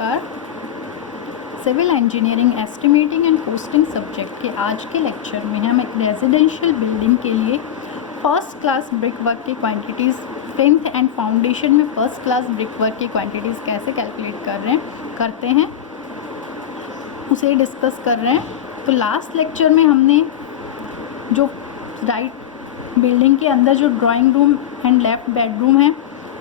नमस्कार। Civil engineering estimating and costing subject के आज के लेक्चर में हम एक रेजिडेंशियल बिल्डिंग के लिए फर्स्ट क्लास ब्रिक वर्क की क्वांटिटीज़, स्ट्रेंथ एंड फाउंडेशन में फर्स्ट क्लास ब्रिक वर्क की क्वांटिटीज़ कैसे कैलकुलेट करते हैं उसे डिस्कस कर रहे हैं। तो लास्ट लेक्चर में हमने जो राइट बिल्डिंग के अंदर जो drawing room and left bedroom है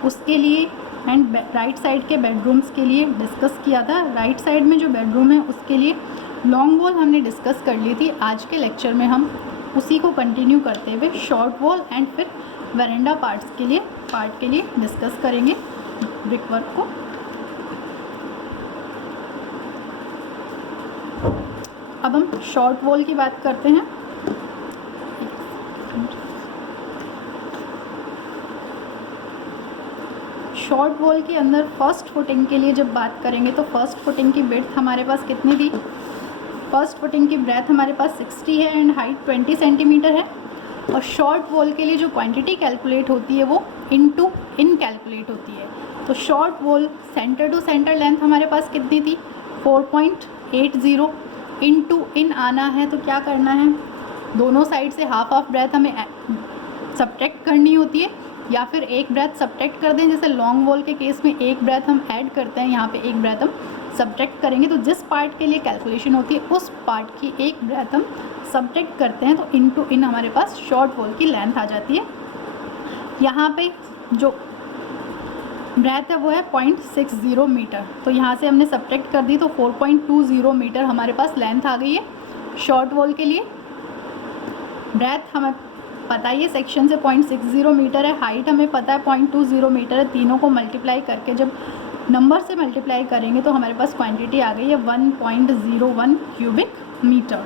उसके लिए एंड राइट साइड के बेडरूम्स के लिए डिस्कस किया था। राइट साइड में जो बेडरूम है उसके लिए लॉन्ग वॉल हमने डिस्कस कर ली थी। आज के लेक्चर में हम उसी को कंटिन्यू करते हुए शॉर्ट वॉल एंड फिर वेरेंडा पार्ट के लिए डिस्कस करेंगे ब्रिक वर्क को। अब हम शॉर्ट वॉल की बात करते हैं। शॉर्ट वॉल के अंदर फर्स्ट फुटिंग के लिए जब बात करेंगे तो फर्स्ट फुटिंग की विड्थ हमारे पास कितनी थी? फर्स्ट फुटिंग की ब्रेथ हमारे पास 60 है एंड हाइट 20 सेंटीमीटर है। और शॉर्ट वॉल के लिए जो क्वांटिटी कैलकुलेट होती है वो इन कैलकुलेट होती है। तो short wall centre to centre length हमारे पास कितनी थी? 4.80। इन आना है तो क्या करना है, दोनों साइड से हाफ ब्रेथ हमें सब्ट्रैक्ट करनी होती है या फिर एक ब्रेथ सब्ट्रैक्ट कर दें। जैसे लॉन्ग वॉल के केस में एक ब्रेथ हम ऐड करते हैं, यहाँ पे एक ब्रेथ हम सब्ट्रैक्ट करेंगे। तो जिस पार्ट के लिए कैलकुलेशन होती है उस पार्ट की एक ब्रेथ हम सब्ट्रैक्ट करते हैं तो इन हमारे पास शॉर्ट वॉल की लेंथ आ जाती है। यहाँ पे जो ब्रेथ है वो है 0.60 मीटर। तो यहाँ से हमने सब्ट्रैक्ट कर दी तो 4.20 मीटर हमारे पास लेंथ आ गई है शॉर्ट वॉल के लिए। ब्रेथ हमें पता ही है सेक्शन से 0.60 मीटर है, हाइट हमें पता है 0.20 मीटर है। तीनों को मल्टीप्लाई करके जब नंबर से मल्टीप्लाई करेंगे तो हमारे पास क्वांटिटी आ गई है 1.01 क्यूबिक मीटर।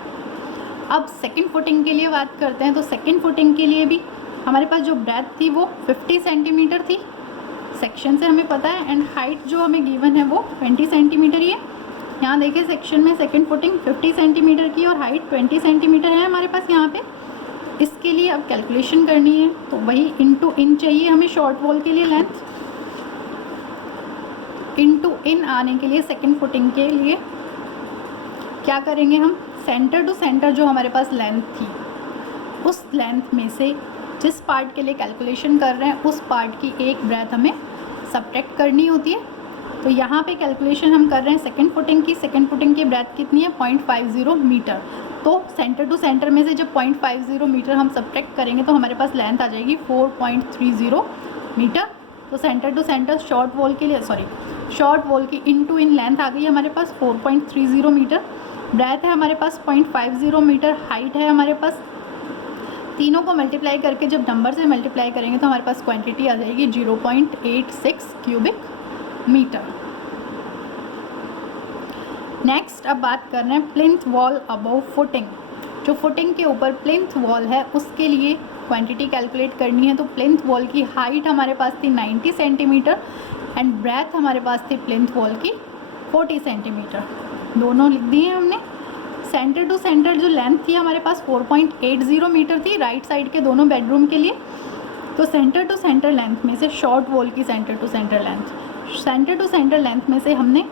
अब सेकंड फुटिंग के लिए बात करते हैं। तो सेकंड फुटिंग के लिए भी हमारे पास जो ब्रेथ थी वो 50 सेंटीमीटर थी, सेक्शन से हमें पता है। एंड हाइट जो हमें गिवन है वो 20 सेंटीमीटर ही है। यहाँ देखिए सेक्शन में सेकंड फुटिंग 50 सेंटीमीटर की और हाइट 20 सेंटीमीटर है हमारे पास यहाँ पे। इसके लिए अब कैलकुलेशन करनी है तो वही इन चाहिए हमें शॉर्ट वॉल के लिए लेंथ। इन आने के लिए सेकंड फुटिंग के लिए क्या करेंगे हम, सेंटर टू सेंटर जो हमारे पास लेंथ थी उस लेंथ में से जिस पार्ट के लिए कैलकुलेशन कर रहे हैं उस पार्ट की एक ब्रेथ हमें सब्ट्रैक्ट करनी होती है। तो यहाँ पे कैलकुलेशन हम कर रहे हैं सेकंड फुटिंग की। सेकंड फुटिंग की ब्रेथ कितनी है? 0.50 मीटर। तो सेंटर टू सेंटर में से जब 0.50 मीटर हम सब्ट्रैक्ट करेंगे तो हमारे पास लेंथ आ जाएगी 4.30 मीटर। तो centre to centre short wall की इन लेंथ आ गई हमारे पास 4.30 मीटर। ब्रेथ है हमारे पास 0.50 मीटर, हाइट है हमारे पास। तीनों को मल्टीप्लाई करके जब नंबर से मल्टीप्लाई करेंगे तो हमारे पास क्वांटिटी आ जाएगी 0.86 क्यूबिक मीटर। नेक्स्ट अब बात कर रहे हैं प्लिंथ वॉल अबव फुटिंग। जो फुटिंग के ऊपर प्लिंथ वॉल है उसके लिए क्वांटिटी कैलकुलेट करनी है। तो प्लिंथ वॉल की हाइट हमारे पास थी 90 सेंटीमीटर एंड ब्रेथ हमारे पास थी प्लिंथ वॉल की 40 सेंटीमीटर। दोनों लिख दिए हमने। सेंटर टू सेंटर जो लेंथ थी हमारे पास 4.80 मीटर थी राइट साइड के दोनों बेडरूम के लिए। तो सेंटर टू सेंटर लेंथ में से शॉर्ट वॉल की सेंटर टू सेंटर लेंथ में से हमने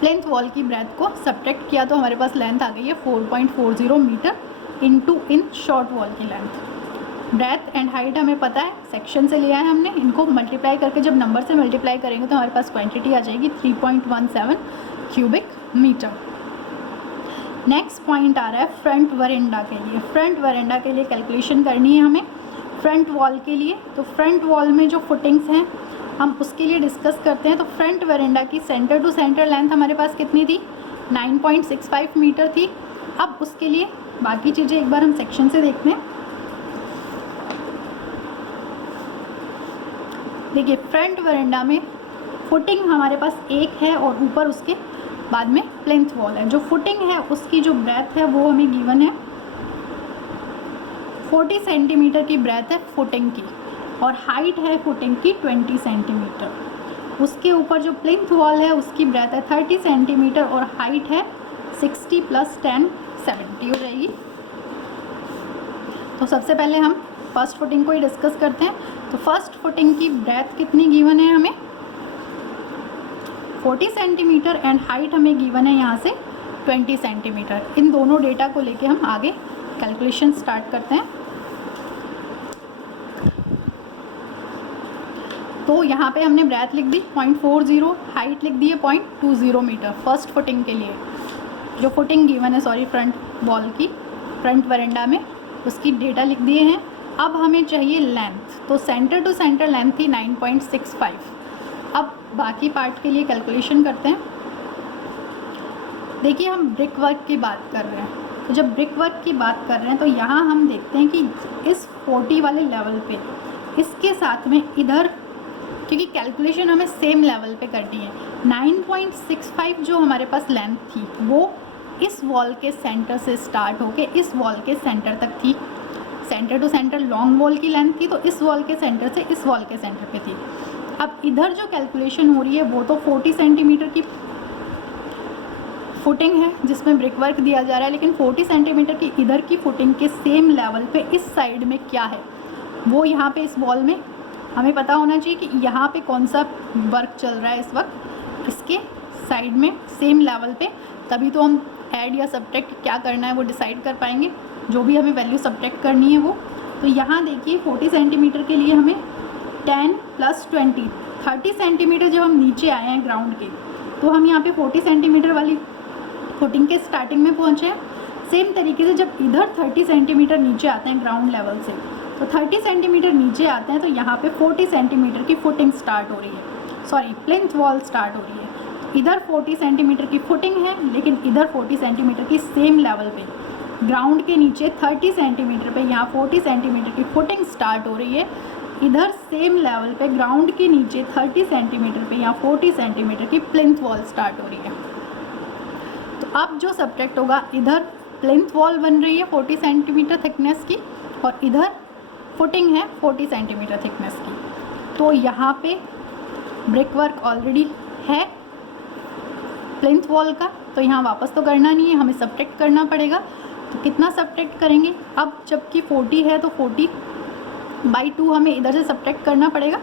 प्लिंथ वॉल की ब्रेथ को सब्ट्रैक्ट किया तो हमारे पास लेंथ आ गई है 4.40 मीटर इन शॉर्ट वॉल की लेंथ। ब्रेथ एंड हाइट हमें पता है, सेक्शन से लिया है हमने। इनको मल्टीप्लाई करके जब नंबर से मल्टीप्लाई करेंगे तो हमारे पास क्वांटिटी आ जाएगी 3.17 क्यूबिक मीटर। नेक्स्ट पॉइंट आ रहा है फ्रंट वरेंडा के लिए। फ्रंट वरेंडा के लिए कैलकुलेशन करनी है हमें फ्रंट वॉल के लिए। तो फ्रंट वॉल में जो फुटिंग्स हैं हम उसके लिए डिस्कस करते हैं। तो फ्रंट वरेंडा की सेंटर टू सेंटर लेंथ हमारे पास कितनी थी? 9.65 मीटर थी। अब उसके लिए बाकी चीज़ें एक बार हम सेक्शन से देखते हैं। देखिए फ्रंट वरेंडा में फुटिंग हमारे पास एक है और ऊपर उसके बाद में प्लिंथ वॉल है। जो फुटिंग है उसकी जो ब्रेथ है वो हमें गिवन है 40 सेंटीमीटर की ब्रेथ है फुटिंग की और हाइट है फुटिंग की 20 सेंटीमीटर। उसके ऊपर जो प्लिंथ वॉल है उसकी ब्रेथ है 30 सेंटीमीटर और हाइट है 60 + 10 70 हो जाएगी। तो सबसे पहले हम फर्स्ट फुटिंग को ही डिस्कस करते हैं। तो फर्स्ट फुटिंग की ब्रेथ कितनी गिवन है हमें? 40 सेंटीमीटर एंड हाइट हमें गिवन है यहाँ से 20 सेंटीमीटर। इन दोनों डेटा को लेके हम आगे कैलकुलेशन स्टार्ट करते हैं। तो यहाँ पे हमने ब्रेथ लिख दी 0.40, हाइट लिख दी है 0.20 मीटर फर्स्ट फुटिंग के लिए, जो फुटिंग गिवन है फ्रंट वॉल की, फ्रंट वरेंडा में, उसकी डेटा लिख दिए हैं। अब हमें चाहिए लेंथ, तो सेंटर टू सेंटर लेंथ थी 9.65। अब बाकी पार्ट के लिए कैलकुलेशन करते हैं। देखिए हम ब्रिक वर्क की बात कर रहे हैं, तो जब ब्रिक वर्क की बात कर रहे हैं तो यहाँ हम देखते हैं कि इस 40 वाले लेवल पे इसके साथ में इधर, क्योंकि कैलकुलेशन हमें सेम लेवल पे करनी है, 9.65 जो हमारे पास लेंथ थी वो इस वॉल के सेंटर से स्टार्ट होके इस वॉल के सेंटर तक थी। Centre to centre long wall की लेंथ थी, तो इस वॉल के सेंटर से इस वॉल के सेंटर पे थी। अब इधर जो कैलकुलेशन हो रही है वो तो 40 सेंटीमीटर की फुटिंग है जिसमें ब्रिक वर्क दिया जा रहा है, लेकिन 40 सेंटीमीटर की इधर की फुटिंग के सेम लेवल पे इस साइड में क्या है, वो यहाँ पे इस वॉल में हमें पता होना चाहिए कि यहाँ पे कौन सा वर्क चल रहा है इस वक्त इसके साइड में सेम लेवल पे, तभी तो हम ऐड या सब्ट्रैक्ट क्या करना है वो डिसाइड कर पाएंगे, जो भी हमें वैल्यू सब्ट्रैक्ट करनी है वो। तो यहाँ देखिए 40 सेंटीमीटर के लिए हमें 10 + 20 30 सेंटीमीटर जब हम नीचे आए हैं ग्राउंड के, तो हम यहाँ पे 40 सेंटीमीटर वाली फुटिंग के स्टार्टिंग में पहुँचे हैं। सेम तरीके से जब इधर 30 सेंटीमीटर नीचे आते हैं ग्राउंड लेवल से, तो 30 सेंटीमीटर नीचे आते हैं तो यहाँ पे 40 सेंटीमीटर की फुटिंग स्टार्ट हो रही है, प्लिंथ वॉल स्टार्ट हो रही है। इधर 40 सेंटीमीटर की फुटिंग है, लेकिन इधर 40 सेंटीमीटर की सेम लेवल पे ग्राउंड के नीचे 30 सेंटीमीटर पे यहाँ 40 सेंटीमीटर की फुटिंग स्टार्ट हो रही है। इधर सेम लेवल पे ग्राउंड के नीचे 30 सेंटीमीटर पे यहाँ 40 सेंटीमीटर की प्लिंथ वॉल स्टार्ट हो रही है। तो अब जो सब्ट्रैक्ट होगा, इधर प्लिंथ वॉल बन रही है 40 सेंटीमीटर थिकनेस की और इधर फुटिंग है 40 सेंटीमीटर थिकनेस की। तो यहाँ पे ब्रिक वर्क ऑलरेडी है प्लिंथ वॉल का, तो यहाँ वापस तो करना नहीं है, हमें सब्ट्रैक्ट करना पड़ेगा। तो कितना सब्ट्रैक्ट करेंगे, अब जबकि 40 है तो 40/2 हमें इधर से सब्ट्रैक्ट करना पड़ेगा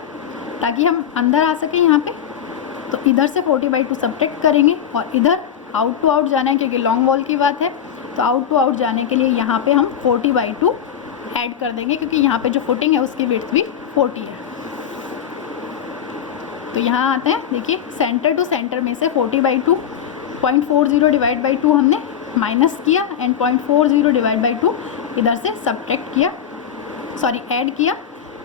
ताकि हम अंदर आ सकें यहाँ पे। तो इधर से 40/2 सब्ट्रैक्ट करेंगे और इधर आउट टू आउट जाना है, क्योंकि लॉन्ग वॉल की बात है, तो आउट टू आउट जाने के लिए यहाँ पे हम 40/2 ऐड कर देंगे, क्योंकि यहाँ पे जो फुटिंग है उसकी विड्थ भी 40 है। तो यहाँ आते हैं, देखिए सेंटर टू सेंटर में से 40/2 0.40 डिवाइड बाई 2 हमने माइनस किया एंड 0.40 डिवाइड बाई 2 इधर से सब्ट्रैक्ट किया, ऐड किया,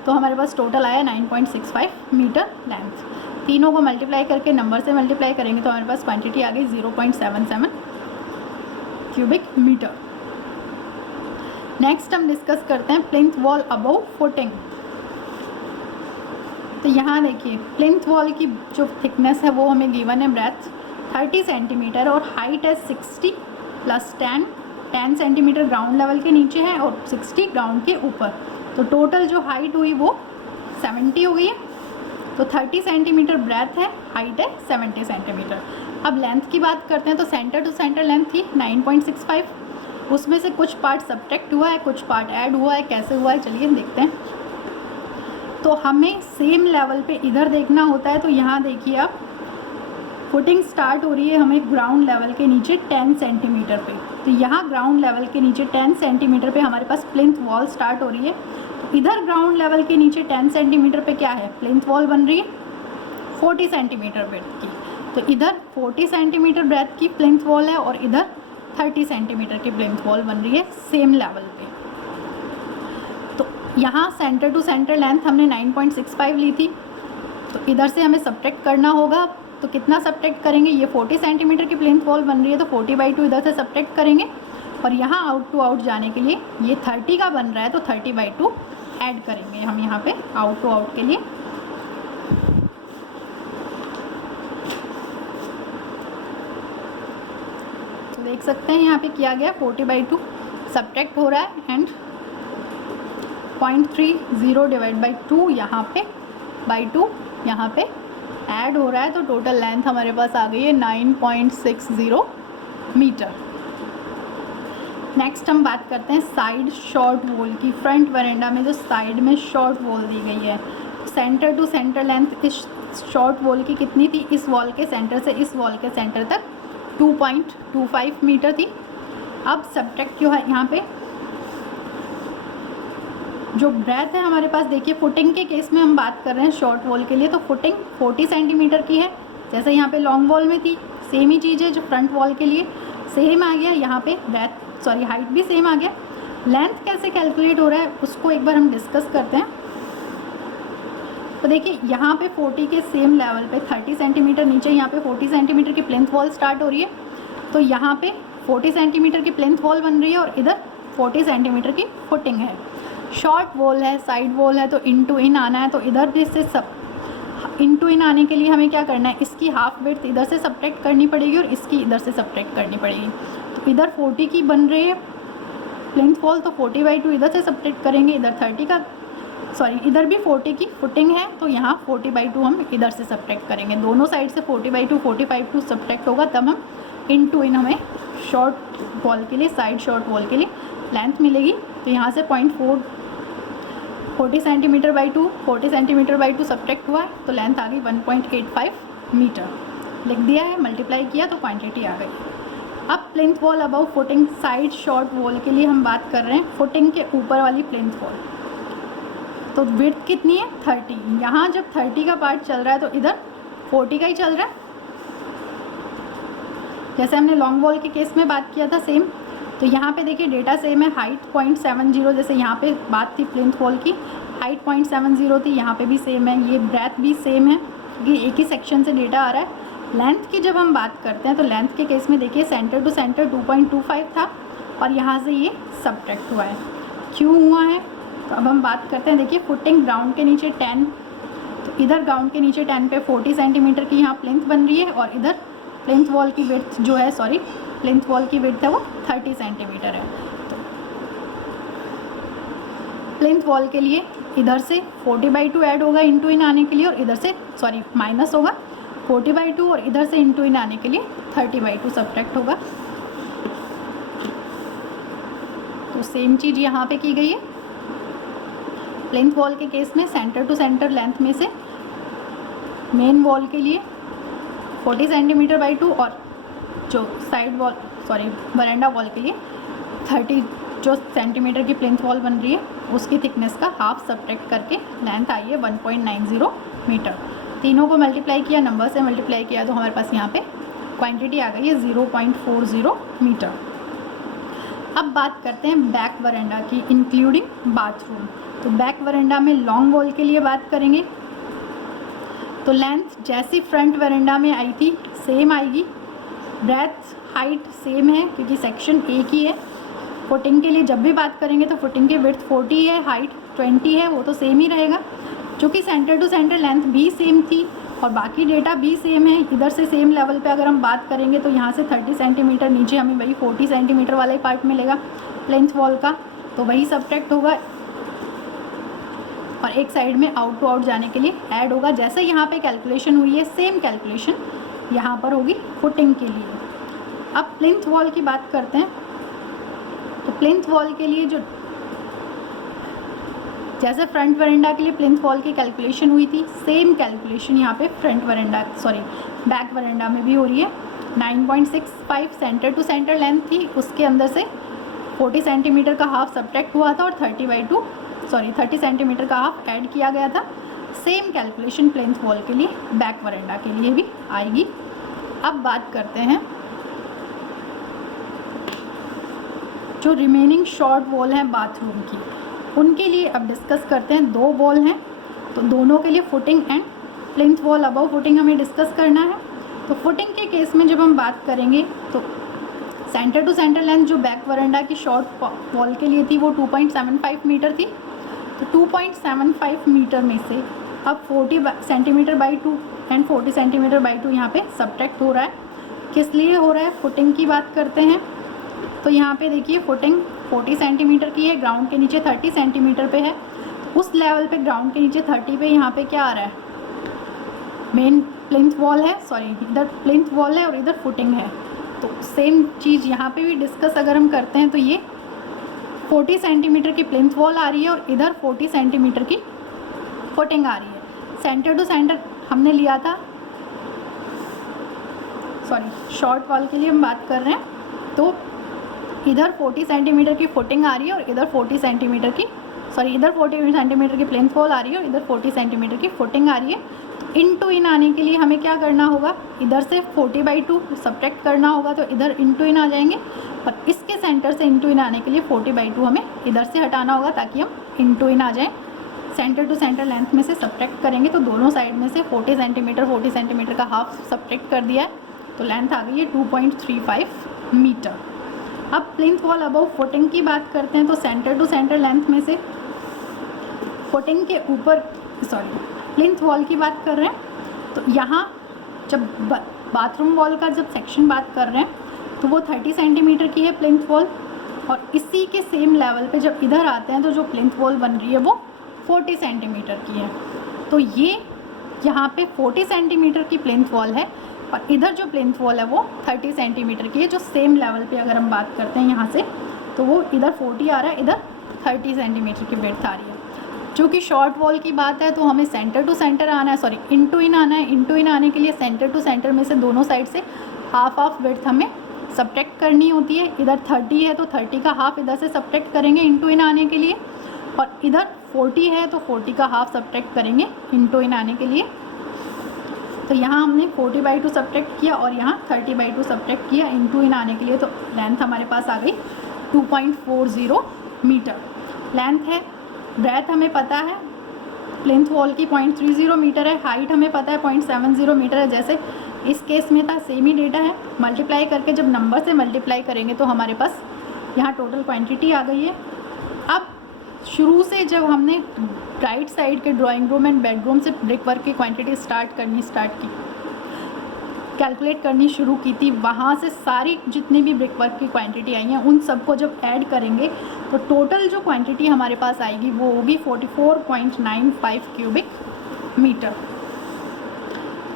तो हमारे पास टोटल आया 9.65 मीटर लेंथ। तीनों को मल्टीप्लाई करके नंबर से मल्टीप्लाई करेंगे तो हमारे पास क्वांटिटी आ गई 0.77 क्यूबिक मीटर। नेक्स्ट हम डिस्कस करते हैं प्लिंथ वॉल अबव फुटिंग। तो यहाँ देखिए प्लिंथ वॉल की जो थिकनेस है वो हमें गिवन है ब्रेथ 30 सेंटीमीटर और हाइट है 60 + 10 सेंटीमीटर ग्राउंड लेवल के नीचे है और 60 ग्राउंड के ऊपर, तो टोटल जो हाइट हुई वो 70 हो गई है। तो 30 सेंटीमीटर ब्रेथ है, हाइट है 70 सेंटीमीटर। अब लेंथ की बात करते हैं, तो सेंटर टू सेंटर लेंथ थी 9.65, उसमें से कुछ पार्ट सब्ट्रैक्ट हुआ है, कुछ पार्ट ऐड हुआ है। कैसे हुआ है चलिए देखते हैं। तो हमें सेम लेवल पे इधर देखना होता है, तो यहाँ देखिए आप फुटिंग स्टार्ट हो रही है हमें ग्राउंड लेवल के नीचे 10 सेंटीमीटर पे। तो यहाँ ग्राउंड लेवल के नीचे 10 सेंटीमीटर पे हमारे पास प्लिंथ वॉल स्टार्ट हो रही है। तो इधर ग्राउंड लेवल के नीचे 10 सेंटीमीटर पे क्या है, प्लिंथ वॉल बन रही है 40 सेंटीमीटर ब्रेथ की। तो इधर 40 सेंटीमीटर ब्रेथ की प्लिंथ वॉल है और इधर 30 सेंटीमीटर की प्लिंथ वॉल बन रही है सेम लेवल पे। तो यहाँ सेंटर टू सेंटर लेंथ हमने 9.65 ली थी, तो इधर से हमें सब्ट्रैक्ट करना होगा। तो कितना सब्ट्रैक्ट करेंगे, ये 40 सेंटीमीटर की प्लिंथ वॉल बन रही है तो 40/2 इधर से सब्ट्रैक्ट करेंगे और यहाँ आउट टू आउट जाने के लिए ये 30 का बन रहा है तो 30/2 ऐड करेंगे हम यहाँ पे आउट टू आउट के लिए। तो देख सकते हैं यहाँ पे किया गया 40/2 सब्ट्रैक्ट हो रहा है एंड 0.30 डिवाइड बाई 2 यहाँ पे बाई 2 यहाँ पे ऐड हो रहा है। तो टोटल लेंथ हमारे पास आ गई है 9.60 मीटर। नेक्स्ट हम बात करते हैं साइड शॉर्ट वॉल की। फ्रंट वरेंडा में जो साइड में शॉर्ट वॉल दी गई है, सेंटर टू सेंटर लेंथ इस शॉर्ट वॉल की कितनी थी, इस वॉल के सेंटर से इस वॉल के सेंटर तक 2.25 मीटर थी। अब सब्ट्रैक्ट जो है यहाँ पे जो ब्रेथ है हमारे पास, देखिए फुटिंग के केस में हम बात कर रहे हैं शॉर्ट वॉल के लिए, तो फुटिंग 40 सेंटीमीटर की है, जैसे यहाँ पे लॉन्ग वॉल में थी। सेम ही चीज़ है जो फ्रंट वॉल के लिए सेम आ गया, यहाँ पे ब्रेथ हाइट भी सेम आ गया। लेंथ कैसे कैलकुलेट हो रहा है उसको एक बार हम डिस्कस करते हैं। तो देखिए यहाँ पे 40 के सेम लेवल पे 30 सेंटीमीटर नीचे यहाँ पे 40 सेंटीमीटर की प्लेंथ वॉल स्टार्ट हो रही है, तो यहाँ पे 40 सेंटीमीटर की प्लेंथ वॉल बन रही है और इधर 40 सेंटीमीटर की फुटिंग है। शॉर्ट वॉल है, साइड वॉल है, तो इन टू इन आना है, तो इधर से सब इन टू इन आने के लिए हमें क्या करना है, इसकी हाफ विड्थ इधर से सब्ट्रैक्ट करनी पड़ेगी और इसकी इधर से सब्ट्रैक्ट करनी पड़ेगी। तो इधर 40 की बन रही है प्लेंथ वॉल, तो 40/2 इधर से सब्ट्रैक्ट करेंगे, इधर 30 का इधर भी 40 की फुटिंग है, तो यहाँ 40/2 हम इधर से सब्ट्रैक्ट करेंगे। दोनों साइड से 40/2 45/2 सब्ट्रैक्ट होगा, तब हम इन टू इन हमें शॉर्ट वॉल के लिए, साइड शॉर्ट वॉल के लिए लेंथ मिलेगी। तो यहाँ से 40 सेंटीमीटर/2 40 सेंटीमीटर/2 सब्ट्रैक्ट हुआ है, तो लेंथ आ गई 1.85 मीटर। लिख दिया है, मल्टीप्लाई किया तो क्वांटिटी आ गई। अब plinth wall above footing, side short wall के लिए हम बात कर रहे हैं फुटिंग के ऊपर वाली प्लिंथ वॉल। तो विड्थ कितनी है 30, यहाँ जब 30 का पार्ट चल रहा है तो इधर 40 का ही चल रहा है, जैसे हमने लॉन्ग वॉल के केस में बात किया था सेम। तो यहाँ पे देखिए डेटा सेम है, हाइट 0.70, जैसे यहाँ पे बात थी प्लिंथ वॉल की, हाइट 0.70 थी, यहाँ पे भी सेम है, ये ब्रेथ भी सेम है क्योंकि एक ही सेक्शन से डेटा आ रहा है। लेंथ की जब हम बात करते हैं तो लेंथ के केस में देखिए सेंटर टू सेंटर 2.25 था और यहाँ से ये सब्ट्रैक्ट हुआ है। क्यों हुआ है, तो अब हम बात करते हैं। देखिए फुटिंग ग्राउंड के नीचे 10, तो इधर ग्राउंड के नीचे 10 पे 40 सेंटीमीटर की यहाँ प्लिंथ बन रही है और इधर प्लिंथ वॉल की विड्थ जो है, प्लिंथ वॉल की विड्थ है वो 30 सेंटीमीटर है। तो प्लिंथ वॉल के लिए इधर से 40/2 ऐड होगा इन टू इन आने के लिए, और इधर से माइनस होगा 40/2 और इधर से इन टू इन आने के लिए 30/2 सब्ट्रैक्ट होगा। तो सेम चीज़ यहाँ पे की गई है। प्लिंथ वॉल के केस में सेंटर टू सेंटर लेंथ में से मेन वॉल के लिए 40 सेंटीमीटर/2 और जो साइड वॉल वरांडा वॉल के लिए 30 जो सेंटीमीटर की प्लिंथ वॉल बन रही है उसकी थिकनेस का हाफ सब्ट्रैक्ट करके लेंथ आई है 1.90 मीटर। तीनों को मल्टीप्लाई किया, नंबर से मल्टीप्लाई किया, तो हमारे पास यहाँ पे क्वांटिटी आ गई है 0.40 मीटर। अब बात करते हैं बैक वरांडा की इंक्लूडिंग बाथरूम। तो बैक वरांडा में लॉन्ग वॉल के लिए बात करेंगे तो लेंथ जैसी फ्रंट वरांडा में आई थी सेम आएगी, ब्रेथ हाइट सेम है क्योंकि सेक्शन एक ही है। फुटिंग के लिए जब भी बात करेंगे तो फुटिंग की विड्थ 40 है, हाइट 20 है, वो तो सेम ही रहेगा। चूँकि सेंटर टू सेंटर लेंथ भी सेम थी और बाकी डेटा भी सेम है, इधर से सेम लेवल पे अगर हम बात करेंगे तो यहाँ से 30 सेंटीमीटर नीचे हमें वही 40 सेंटीमीटर वाला ही पार्ट मिलेगा प्लिंथ वॉल का, तो वही सब्ट्रैक्ट होगा और एक साइड में आउट टू आउट जाने के लिए ऐड होगा। जैसे यहाँ पे कैलकुलेशन हुई है सेम कैलकुलेशन यहाँ पर होगी फुटिंग के लिए। अब प्लिंथ वॉल की बात करते हैं तो प्लिंथ वॉल के लिए जो जैसे फ्रंट वरांडा के लिए प्लिंथ वॉल की कैलकुलेशन हुई थी सेम कैलकुलेशन यहाँ पे बैक वरांडा में भी हो रही है। 9.65 सेंटर टू सेंटर लेंथ थी, उसके अंदर से 40 सेंटीमीटर का हाफ सब्ट्रैक्ट हुआ था और 30 सेंटीमीटर का हाफ ऐड किया गया था। सेम कैलकुलेशन प्लिंथ वॉल के लिए बैक वरांडा के लिए भी आएगी। अब बात करते हैं जो रिमेनिंग शॉर्ट वॉल हैं बाथरूम की, उनके लिए अब डिस्कस करते हैं। 2 वॉल हैं तो दोनों के लिए footing and plinth wall above footing हमें डिस्कस करना है। तो फुटिंग के केस में जब हम बात करेंगे तो सेंटर टू सेंटर लेंथ जो बैक वरांडा की शॉर्ट वॉल के लिए थी वो 2.75 मीटर थी। तो 2.75 मीटर में से अब 40 सेंटीमीटर/2 एंड 40 सेंटीमीटर/2 यहाँ पे सब्ट्रैक्ट हो रहा है। किस लिए हो रहा है, फुटिंग की बात करते हैं। तो यहाँ पे देखिए फुटिंग 40 सेंटीमीटर की है, ग्राउंड के नीचे 30 सेंटीमीटर पे है। उस लेवल पे ग्राउंड के नीचे 30 पे यहाँ पे क्या आ रहा है, मेन प्लिंथ वॉल है, इधर प्लिंथ वॉल है और इधर फुटिंग है। तो सेम चीज़ यहाँ पे भी डिस्कस अगर हम करते हैं तो ये 40 सेंटीमीटर की प्लिंथ वॉल आ रही है और इधर 40 सेंटीमीटर की फुटिंग आ रही है। सेंटर टू सेंटर हमने लिया था, सॉरी शॉर्ट वॉल के लिए हम बात कर रहे हैं, तो इधर 40 सेंटीमीटर की फुटिंग आ रही है और इधर 40 सेंटीमीटर की, सॉरी इधर 40 सेंटीमीटर की प्लेन्थ वॉल आ रही है और इधर 40 सेंटीमीटर की फुटिंग आ रही है। इन टू इन आने के लिए हमें क्या करना होगा, इधर से 40/2 सब्ट्रैक्ट करना होगा, तो इधर इन टू इन आ जाएंगे, और इसके सेंटर से इन टू इन आने के लिए 40/2 हमें इधर से हटाना होगा ताकि हम इन टू इन आ जाएँ। सेंटर टू सेंटर लेंथ में से सब्ट्रैक्ट करेंगे तो दोनों साइड में से 40 सेंटीमीटर का हाफ सब्ट्रैक्ट कर दिया है, तो लेंथ आ गई है 2.35 मीटर। अब प्लिंथ वॉल अबव फुटिंग की बात करते हैं, तो सेंटर टू सेंटर लेंथ में से फुटिंग के ऊपर, सॉरी प्लिंथ वॉल की बात कर रहे हैं, तो यहाँ जब बाथरूम वॉल का जब सेक्शन बात कर रहे हैं तो वो 30 सेंटीमीटर की है प्लिंथ वॉल, और इसी के सेम लेवल पे जब इधर आते हैं तो जो प्लिंथ वॉल बन रही है वो 40 सेंटीमीटर की है। तो ये यहाँ पे 40 सेंटीमीटर की प्लिंथ वॉल है और इधर जो प्लिंथ वॉल है वो 30 सेंटीमीटर की है, जो सेम लेवल पे अगर हम बात करते हैं यहाँ से, तो वो इधर 40 आ रहा है, इधर 30 सेंटीमीटर की विड्थ आ रही है। चूँकि शॉर्ट वॉल की बात है तो हमें सेंटर टू सेंटर आना है, सॉरी इन टू इन आना है। इन टू इन आने के लिए सेंटर टू सेंटर में से दोनों साइड से हाफ विड्थ हमें सब्ट्रैक्ट करनी होती है। इधर 30 है तो 30 का हाफ इधर से सब्ट्रैक्ट करेंगे इन टू इन आने के लिए, और इधर 40 है तो 40 का हाफ सब्ट्रैक्ट करेंगे इन टू इन आने के लिए। तो यहाँ हमने 40/2 सब्ट्रैक्ट किया और यहाँ 30/2 सब्ट्रैक्ट किया इन टू इन आने के लिए, तो लेंथ हमारे पास आ गई 2.40 मीटर लेंथ है। ब्रेथ हमें पता है प्लिंथ वॉल की 0.30 मीटर है, हाइट हमें पता है 0.70 मीटर है। जैसे इस केस में था सेम ही डेटा है, मल्टीप्लाई करके जब नंबर से मल्टीप्लाई करेंगे तो हमारे पास यहाँ टोटल क्वांटिटी आ गई है। अब शुरू से जब हमने राइट साइड के ड्राइंग रूम एंड बेडरूम से ब्रिक वर्क की क्वांटिटी कैलकुलेट करनी शुरू की थी, वहाँ से सारी जितनी भी ब्रिक वर्क की क्वांटिटी आई हैं उन सबको जब ऐड करेंगे तो टोटल जो क्वांटिटी हमारे पास आएगी वो होगी 44.95 क्यूबिक मीटर।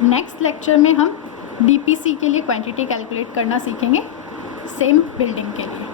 नेक्स्ट लेक्चर में हम डीपीसी के लिए क्वांटिटी कैलकुलेट करना सीखेंगे, सेम बिल्डिंग के लिए।